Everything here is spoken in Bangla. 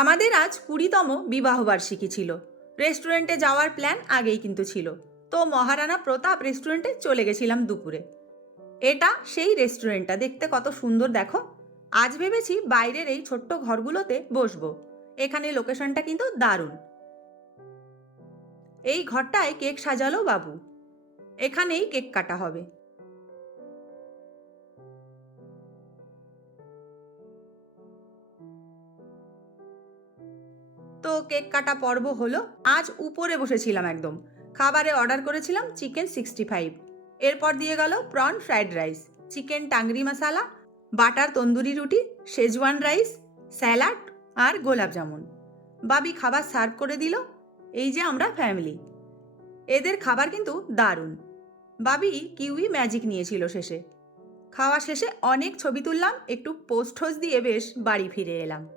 আমাদের আজ 20তম বিবাহবার্ষিকী ছিল। রেস্টুরেন্টে যাওয়ার প্ল্যান আগেই কিন্তু ছিল। তো মহারানা প্রতাপ রেস্টুরেন্টে চলে গেছিলাম দুপুরে। এটা সেই রেস্টুরেন্টটা, দেখতে কত সুন্দর দেখো। আজ ভেবেছি বাইরের এই ছোট্ট ঘরগুলোতে বসবো। এখানে লোকেশনটা কিন্তু দারুণ। এই ঘরটায় কেক সাজালো বাবু। এখানেই কেক কাটা হবে। তো কেক কাটা পর্ব হলো। আজ উপরে বসেছিলাম একদম। খাবারে অর্ডার করেছিলাম চিকেন 65। এরপর দিয়ে গেল prawn fried rice, chicken tangri masala, butter tandoori roti, Schezwan rice, salad আর গোলাপ জামুন। বাবি খাবার সার্ভ করে দিল। এই যে আমরা ফ্যামিলি। এদের খাবার কিন্তু দারুণ। বাবি কিউই ম্যাজিক নিয়েছিল শেষে। খাওয়া শেষে অনেক ছবি তুললাম, একটু পোস্ট হোস্ট দিয়ে বেশ বাড়ি ফিরে এলাম।